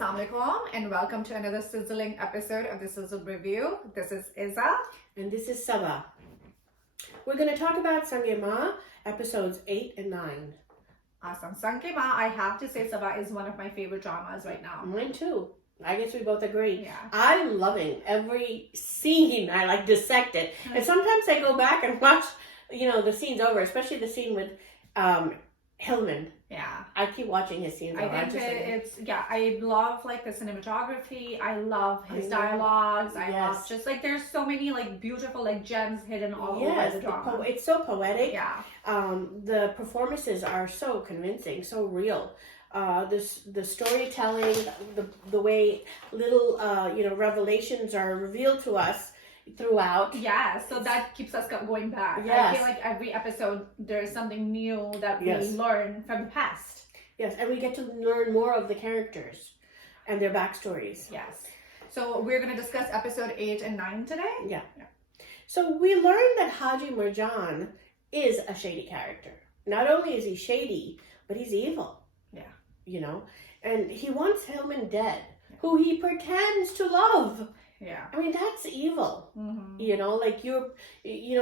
Assalamu alaikum and welcome to another sizzling episode of the Sizzle Review. This is Izza. And this is Saba. We're going to talk about Sangema, episodes 8 and 9. Awesome. Sankema, I have to say, Saba is one of my favorite dramas right now. Mine too. I guess we both agree. Yeah. I'm loving every scene. I like dissect it. And sometimes I go back and watch, the scenes over, especially the scene with Hilmand. Yeah. I keep watching his scenes over. I think I love like the cinematography. I love his dialogues. I love just like there's so many like beautiful like gems hidden all over the drama. It's so poetic. Yeah. The performances are so convincing, so real. The storytelling, the way little revelations are revealed to us throughout. Yeah, so that keeps us going back. Yes. I feel like every episode there's something new that we learn from the past. Yes, and we get to learn more of the characters and their backstories. Yes. So we're going to discuss episode 8 and 9 today. Yeah. So we learned that Haji Marjaan is a shady character. Not only is he shady, but he's evil. Yeah. And he wants Hilmand dead, who he pretends to love. Yeah. I mean, that's evil. Mm-hmm. Like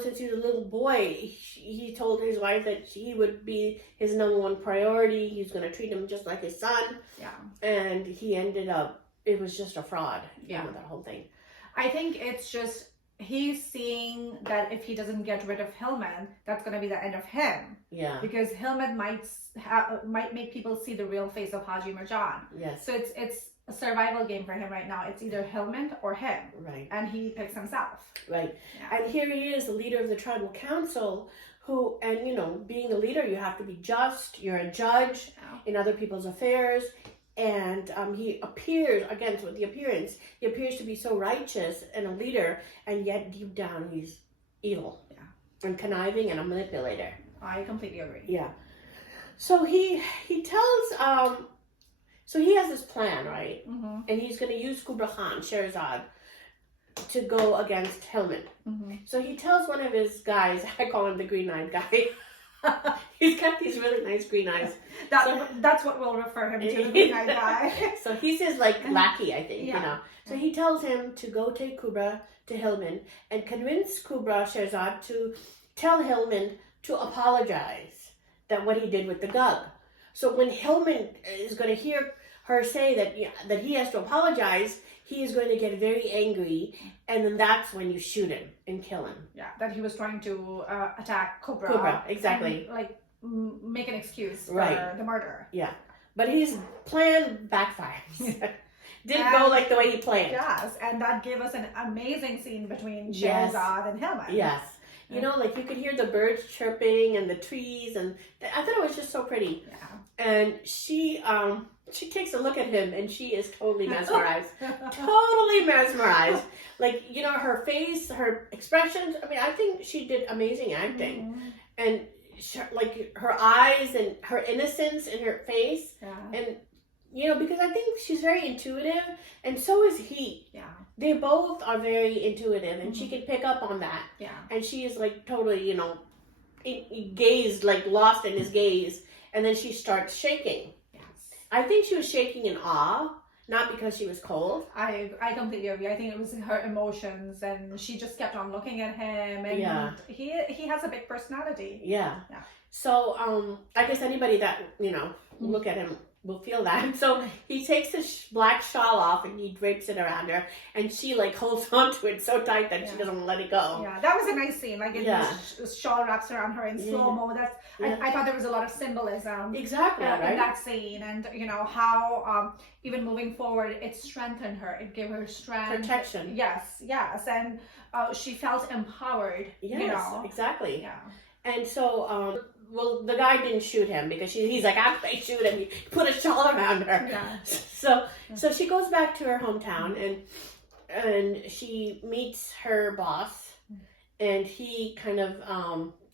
since he was a little boy, he told his wife that he would be his number one priority. He's going to treat him just like his son. Yeah. And he ended up, it was just a fraud. Yeah. That whole thing. I think it's just, he's seeing that if he doesn't get rid of Hilmand, that's going to be the end of him. Yeah. Because Hilmand might make people see the real face of Haji Marjaan. Yes. So it's a survival game for him right now. It's either Hilmand or him. Right. And he picks himself. Right. Yeah. And here he is, the leader of the tribal council, being a leader, you have to be just. You're a judge in other people's affairs. And he appears, again, with the appearance, he appears to be so righteous and a leader, and yet deep down he's evil. Yeah. And conniving and a manipulator. I completely agree. Yeah. So he tells, so he has this plan, right? Mm-hmm. And he's going to use Shehrzaad to go against Hilmand. Mm-hmm. So he tells one of his guys, I call him the green-eyed guy. He's got these really nice green eyes. That's what we'll refer him to, the green-eyed guy. So he's his lackey, I think, So he tells him to go take Kubra to Hilmand and convince Shehrzaad to tell Hilmand to apologize that what he did with the Gug. So when Hilmand is going to hear her say that he has to apologize, he is going to get very angry, and then that's when you shoot him and kill him. Yeah, that he was trying to attack Kubra. Kubra, exactly. And, make an excuse for the murder. Yeah, but his plan backfires. Didn't go like the way he planned. Yes, and that gave us an amazing scene between Shehrzaad and Hilmand. Yes. You could hear the birds chirping and the trees, and I thought it was just so pretty. Yeah. And she takes a look at him, and she is totally mesmerized. Totally mesmerized. Her face, her expressions. I mean, I think she did amazing acting. Mm-hmm. And her eyes and her innocence in her face. Yeah. And, because I think she's very intuitive, and so is he. Yeah. They both are very intuitive, and she can pick up on that. Yeah. And she is totally, gazed, lost in his gaze, and then she starts shaking. Yes. I think she was shaking in awe, not because she was cold. I completely agree. I think it was her emotions, and she just kept on looking at him, and he has a big personality. Yeah. Yeah. So I guess anybody that look at him will feel that. So he takes his black shawl off and he drapes it around her, and she holds onto it so tight that she doesn't let it go. Yeah, that was a nice scene. The shawl wraps around her in slow-mo. I thought there was a lot of symbolism in that scene, and how even moving forward it strengthened her. It gave her strength, protection. Yes, and she felt empowered. Yes, exactly. Yeah. And so the guy didn't shoot him because he's like, I'm going to shoot him. He put a shawl around her. Yeah. So she goes back to her hometown, and she meets her boss, and he kind of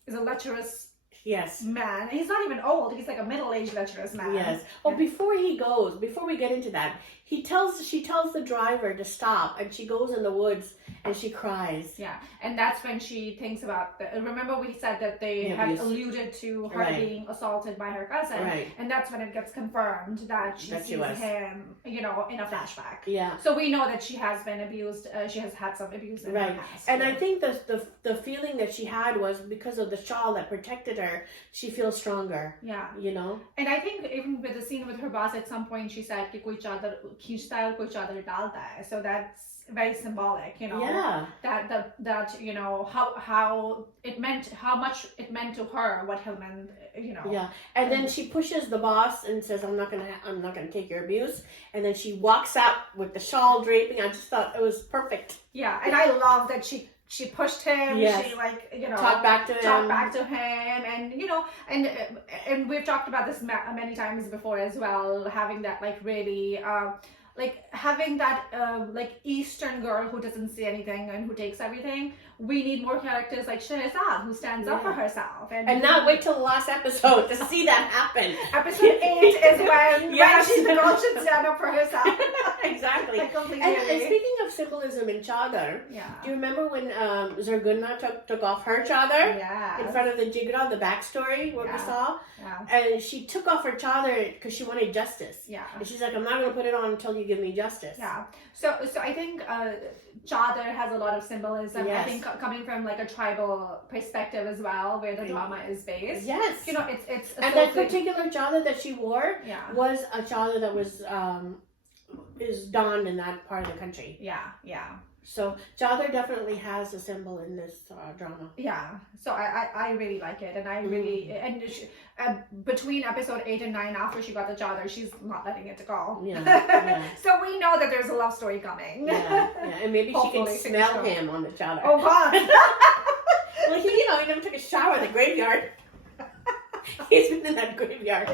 is a lecherous Yes. man. He's not even old. He's like a middle-aged lecherous man. Yes. Oh, before we get into that, she tells the driver to stop, and she goes in the woods and she cries. Yeah, and that's when she thinks about remember we said that they had alluded to her being assaulted by her cousin, and that's when it gets confirmed that she sees him, in a flashback. Yeah. So we know that she has been abused. She has had some abuse in her past. And I think the feeling that she had was because of the shawl that protected her. She feels stronger. Yeah. And I think even with the scene with her boss, at some point she said कि कोई चादर खींचता है और कोई चादर डालता है. So that's very symbolic, Yeah. That how much it meant to her what Hilmand, Yeah. And then she pushes the boss and says, I'm not gonna take your abuse. And then she walks out with the shawl draping. I just thought it was perfect. Yeah. And I love that she pushed him. Yes. She talked back to him, and we've talked about this many times before as well, having that really having that Eastern girl who doesn't see anything and who takes everything. We need more characters like Shehrzaad who stands up for herself, and not wait till the last episode to see that happen. Episode 8 is when she's the girl should stand up for herself. Exactly. I completely and agree. Speaking of symbolism in chadar, do you remember when Zarghuna took off her chadar in front of the jigra, the backstory what we saw? Yeah. And she took off her chadar because she wanted justice. Yeah. And she's like, I'm not going to put it on until you give me justice. Yeah. So I think chadar has a lot of symbolism. Yes. I think coming from a tribal perspective as well, where the drama is based. Yes. It's and that particular chadar that she wore was a chadar that was is donned in that part of the country. Yeah. Yeah. So chadar definitely has a symbol in this drama. Yeah. So I really like it, and I really between episode 8 and 9, after she got the chadar, she's not letting it go. Yeah. So we know that there's a love story coming. Yeah. And maybe she can smell him on the chadar. Oh God. Well, he never took a shower in the graveyard. He's been in that graveyard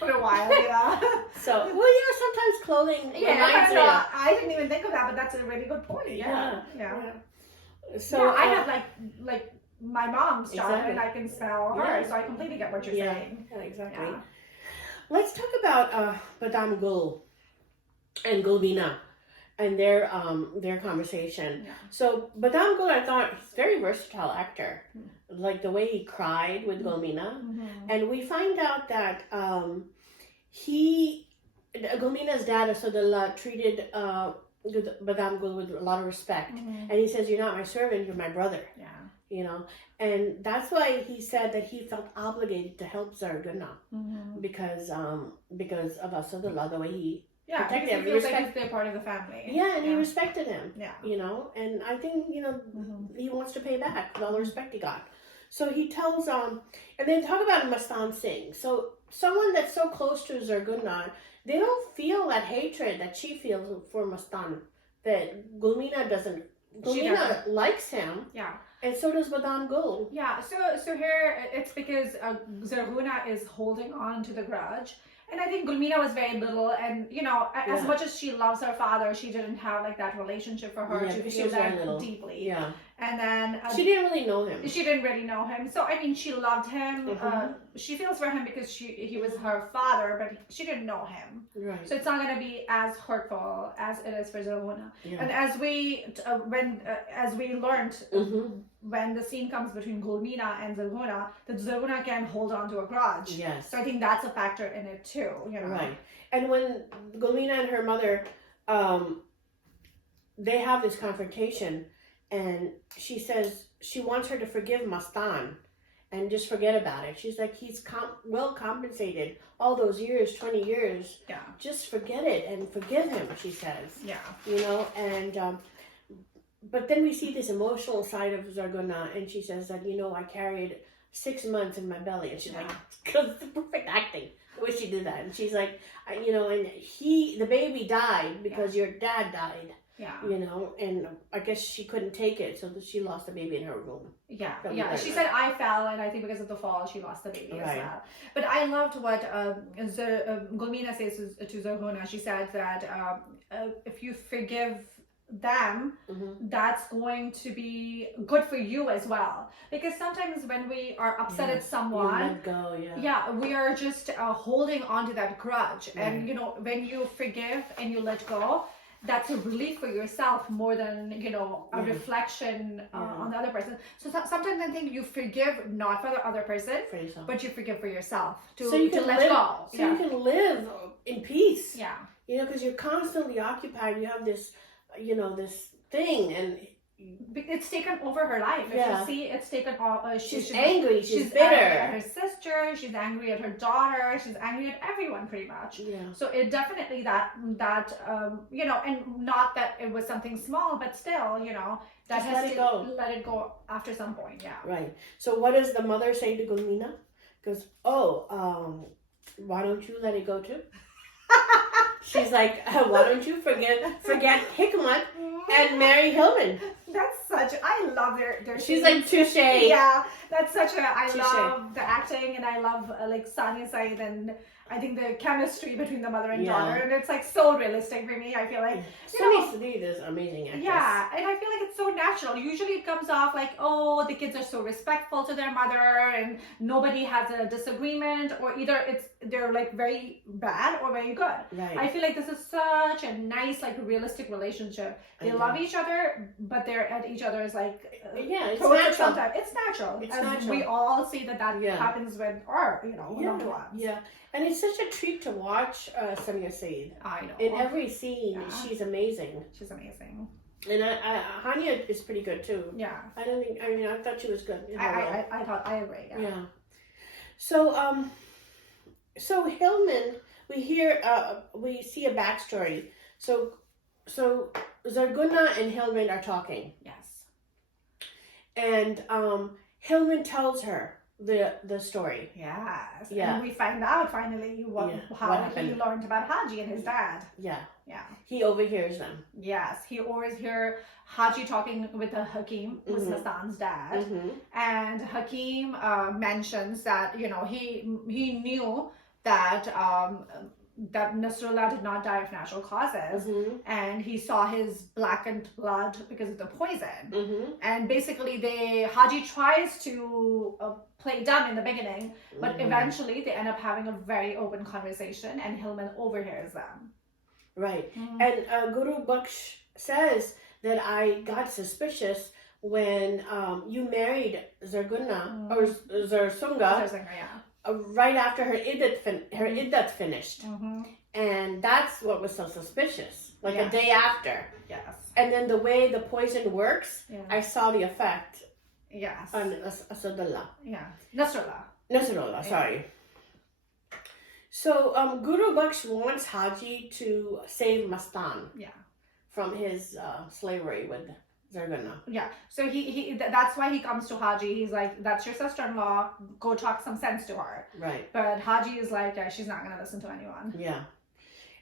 for a while. Yeah. So sometimes clothing. I didn't even think of that, but that's a really good point. Yeah. So I have like my mom's chadar, and I can smell her, so I completely get what you're saying. Yeah, exactly. Yeah. Let's talk about Badam Gul and Gulmeena and their conversation. Yeah. So Badam Gul, I thought, he's a very versatile actor. Like the way he cried with Gulmeena. And we find out that Gulmeena's dad, Asadullah, treated Badam Gul with a lot of respect. And he says, you're not my servant, you're my brother. Yeah. And that's why he said that he felt obligated to help Zarghuna because of Asadullah, the way he protected him. He feels like they're part of the family. Yeah, and he respected him. Yeah. And I think, he wants to pay back with all the respect he got. So he tells, and they talk about Mastan Singh. So someone that's so close to Zarghuna, they don't feel that hatred that she feels for Mastan, that Gulmeena doesn't. Gulmeena likes him. Yeah. And so does Badam Gul. Yeah, so here it's because Zarghuna is holding on to the grudge. And I think Gulmeena was very little, and as much as she loves her father, she didn't have that relationship for her to feel that deeply. Yeah. And then she didn't really know him. She didn't really know him. So I mean, she loved him. She feels for him because he was her father, but she didn't know him. Right. So it's not going to be as hurtful as it is for Zarghuna. Yeah. And as we learned when the scene comes between Gulmeena and Zarghuna, that Zarghuna can hold on to a grudge. Yes. So I think that's a factor in it too. Right. And when Gulmeena and her mother, they have this confrontation. And she says she wants her to forgive Mastan and just forget about it. She's like, he's well compensated all those years, 20 years. Yeah. Just forget it and forgive him, she says. Yeah. And but then we see this emotional side of Zarghuna, and she says that, I carried 6 months in my belly. And she's like, it's the perfect acting, the way she did that. And she's like, and the baby died because your dad died. Yeah. And I guess she couldn't take it, so she lost the baby in her room. Yeah. Yeah. She said, I fell, and I think because of the fall, she lost the baby as well. But I loved what Gulmeena says to Zarghuna. She said that if you forgive them, that's going to be good for you as well. Because sometimes when we are upset at someone, you let go, we are just holding on to that grudge. Right. And you know, when you forgive and you let go, that's a relief for yourself more than, you know, a reflection on the other person. So sometimes I think you forgive not for the other person, but you forgive for yourself to let go. So you can live in peace. Yeah. You know, because you're constantly occupied. You have this, you know, this thing, and it's taken over her life. If you see, it's taken all. She's angry. She's bitter. Angry at her sister. She's angry at her daughter. She's angry at everyone, pretty much. Yeah. So it definitely that you know, and not that it was something small, but still, you know, that just has let it go. Let it go after some point. Yeah. Right. So what does the mother say to Gulmeena? Goes, why don't you let it go too? She's like, why don't you forget Hikmat and marry Hilmand? That's such. I love their. She's like touche. Yeah, that's such a. I love the acting, and I love like Sania Saeed, and I think the chemistry between the mother and daughter, and it's like so realistic for me. I feel like Sania Saeed is amazing actress. Yeah, and I feel like it's so natural. Usually it comes off like, oh, the kids are so respectful to their mother, and nobody has a disagreement, or either they're like very bad or very good. Right. I feel like this is such a nice, like, realistic relationship. They love each other, but they're at each other's like it's natural. Sometimes it's natural. It's As natural. we all see that happens with our loved ones. Yeah, and it's such a treat to watch Sania Saeed. I know. In every scene, she's amazing. She's amazing. And Hania is pretty good too. Yeah. I thought she was good. I agree. Yeah. So Hilmand, we see a backstory. So Zarghuna and Hilmand are talking. Yes. And Hilmand tells her the story. Yes. Yeah. And we find out finally how he learned about Haji and his dad. Yeah. Yeah. He overhears them. Yes. He overhears Haji talking with the Hakim, who's Hassan's dad. And Hakim mentions that, you know, he knew that that Nasrullah did not die of natural causes, and he saw his blackened blood because of the poison. And basically Haji tries to play dumb in the beginning, but eventually they end up having a very open conversation, and Hilmand overhears them. Right. And Guru Baksh says that I got suspicious when you married Zarghuna or Zarsunga. Right after her iddat finished. And that's what was so suspicious. Like a day after. Yes. And then the way the poison works, I saw the effect. Yes. On Asadullah. Yeah. Nasrullah, sorry. So Guru Baksh wants Haji to save Mastan. Yeah. From his slavery with Zarghuna. Yeah, so he that's why he comes to Haji. He's like, that's your sister-in-law, go talk some sense to her. Right. But Haji is like, yeah, she's not gonna listen to anyone. Yeah.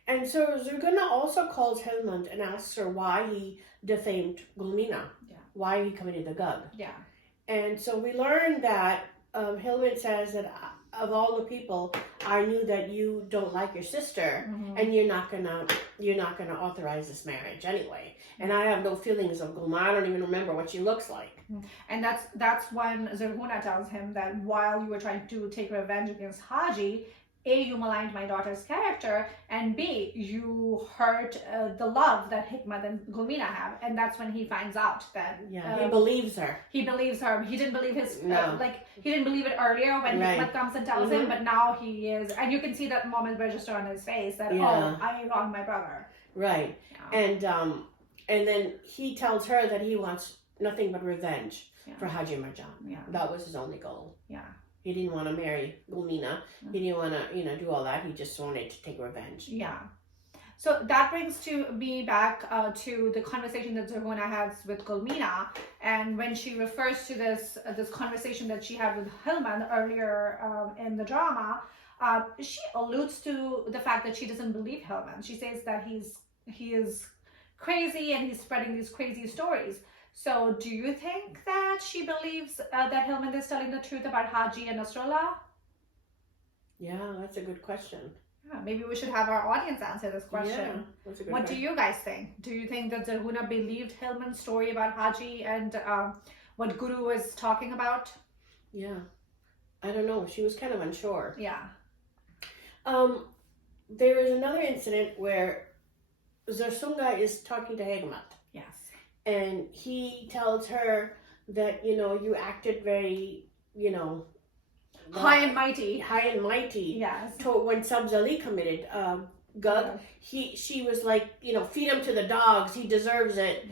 And so Zarghuna also calls Hilmand and asks her why he defamed Gulmeena. Yeah. Why he committed the gug. Yeah. And so we learn that Hilmand says that of all the people, I knew that you don't like your sister, and you're not gonna authorize this marriage anyway. And I have no feelings of Gulmeena. I don't even remember what she looks like. And that's when Zarghuna tells him that while you were trying to take revenge against Haji, A, you maligned my daughter's character, and B, you hurt the love that Hikmat and Gulmeena have. And that's when he finds out that he believes her. He believes her. He didn't believe his he didn't believe it earlier when Hikmat comes and tells him, but now he is, and you can see that moment register on his face that I wronged my brother. Right. Yeah. And then he tells her that he wants nothing but revenge for Haji Marjaan. Yeah. That was his only goal. Yeah. He didn't want to marry Gulmeena. He didn't want to, do all that. He just wanted to take revenge. Yeah. So that brings me back to the conversation that Zarghuna has with Gulmeena, and when she refers to this conversation that she had with Hilmand earlier in the drama, she alludes to the fact that she doesn't believe Hilmand. She says that he is crazy and he's spreading these crazy stories. So do you think that she believes that Hilmand is telling the truth about Haji and Nasrullah? Yeah, that's a good question. Yeah, maybe we should have our audience answer this question. Yeah, that's a good What one. do you guys think? Do you think that Zarghuna believed Hilmand's story about Haji and what Guru was talking about? Yeah. I don't know. She was kind of unsure. Yeah. There is another incident where Zarghuna is talking to Hilmand. Yes. And he tells her that, you acted very, High and mighty. High and mighty. Yes. When Sabzali committed Gug, she was like, feed him to the dogs. He deserves it,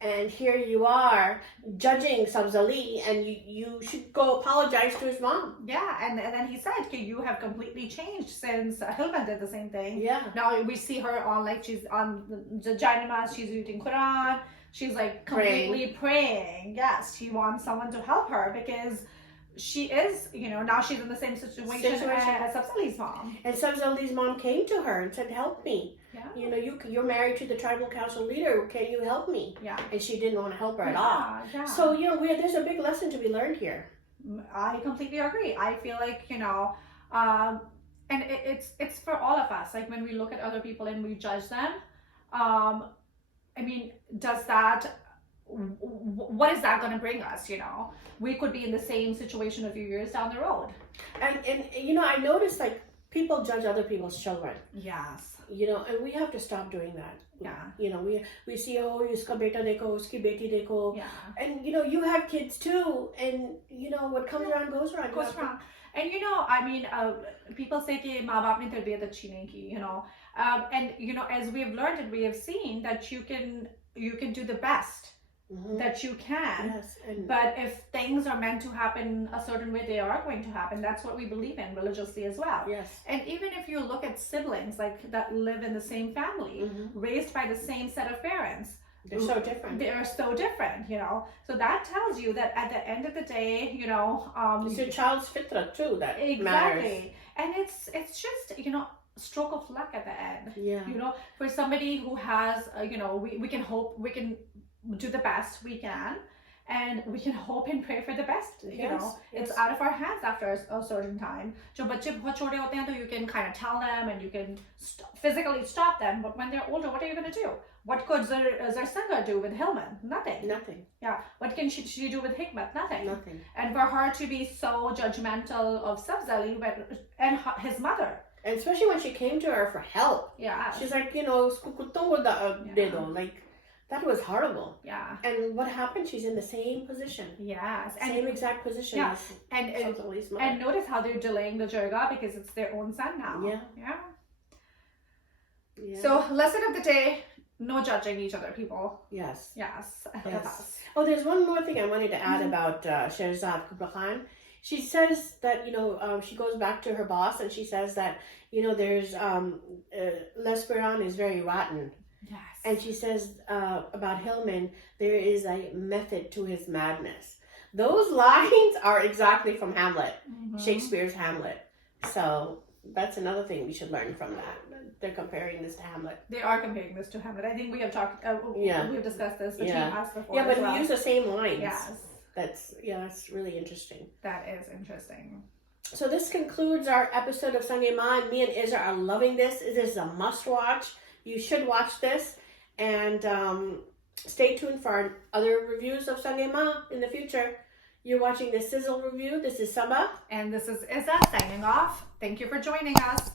And here you are judging Sabzali, and you should go apologize to his mom. Yeah, and then he said, okay, you have completely changed since Hilmand did the same thing. Yeah. Now we see her on, like, she's on the Jainamas, she's reading Quran, she's like completely praying. Yes, she wants someone to help her because she is, now she's in the same situation. As Sabzali's mom. And Sabzali's mom came to her and said, help me. Yeah. You're married to the tribal council leader. Can you help me? Yeah. And she didn't want to help her at all. Yeah. So, there's a big lesson to be learned here. I completely agree. I feel like, and it's for all of us. Like when we look at other people and we judge them, what is that going to bring us? We could be in the same situation a few years down the road. And I noticed like people judge other people's children. Yes. And we have to stop doing that. Yeah. We see, uska beta dekho, uski beti dekho. Yeah. And you have kids too, and what comes around goes around. Goes around. And people say कि माँ बाप ने तरबियत अच्छी नहीं की, and as we have learned and we have seen that you can do the best that you can. Yes. But if things are meant to happen a certain way, they are going to happen. That's what we believe in religiously as well. Yes. And even if you look at siblings like that live in the same family, raised by the same set of parents, they're so different. They are so different, So that tells you that at the end of the day, it's your child's fitra too that exactly matters. And it's just stroke of luck at the end. Yeah. For somebody who has we can hope, we can do the best we can, and we can hope and pray for the best. It's out of our hands after a certain time. जो बच्चे बहुत छोटे होते हैं तो you can kind of tell them and you can physically stop them, but when they're older, what are you going to do? What could Zarghuna do with Hilmand? Nothing. Yeah. What can she do with Hikmat? Nothing. And for her to be so judgmental of Sabzali and his mother. And especially when she came to her for help. Yeah. She's like, like, that was horrible. Yeah. And what happened? She's in the same position. Yes. Same exact position. Yeah. As and notice how they're delaying the Jargah because it's their own son now. Yeah. So, lesson of the day, no judging each other, people. Yes. Oh, there's one more thing I wanted to add about Shehrzaad Kubra Khan. She says that, she goes back to her boss and she says that, there's, L'Espérance is very rotten. Yes. And she says about Hilmand, there is a method to his madness. Those lines are exactly from Hamlet, Shakespeare's Hamlet. So that's another thing we should learn from that. They're comparing this to Hamlet. They are comparing this to Hamlet. I think we have talked, we've discussed this between us before. Yeah, but we use the same lines. Yes. That's really interesting. That is interesting. So this concludes our episode of Sunday Ma. Me and Izra are loving this. It is a must watch. You should watch this. And stay tuned for our other reviews of Sunday Ma in the future. You're watching the Sizzle review. This is Saba. And this is Izza signing off. Thank you for joining us.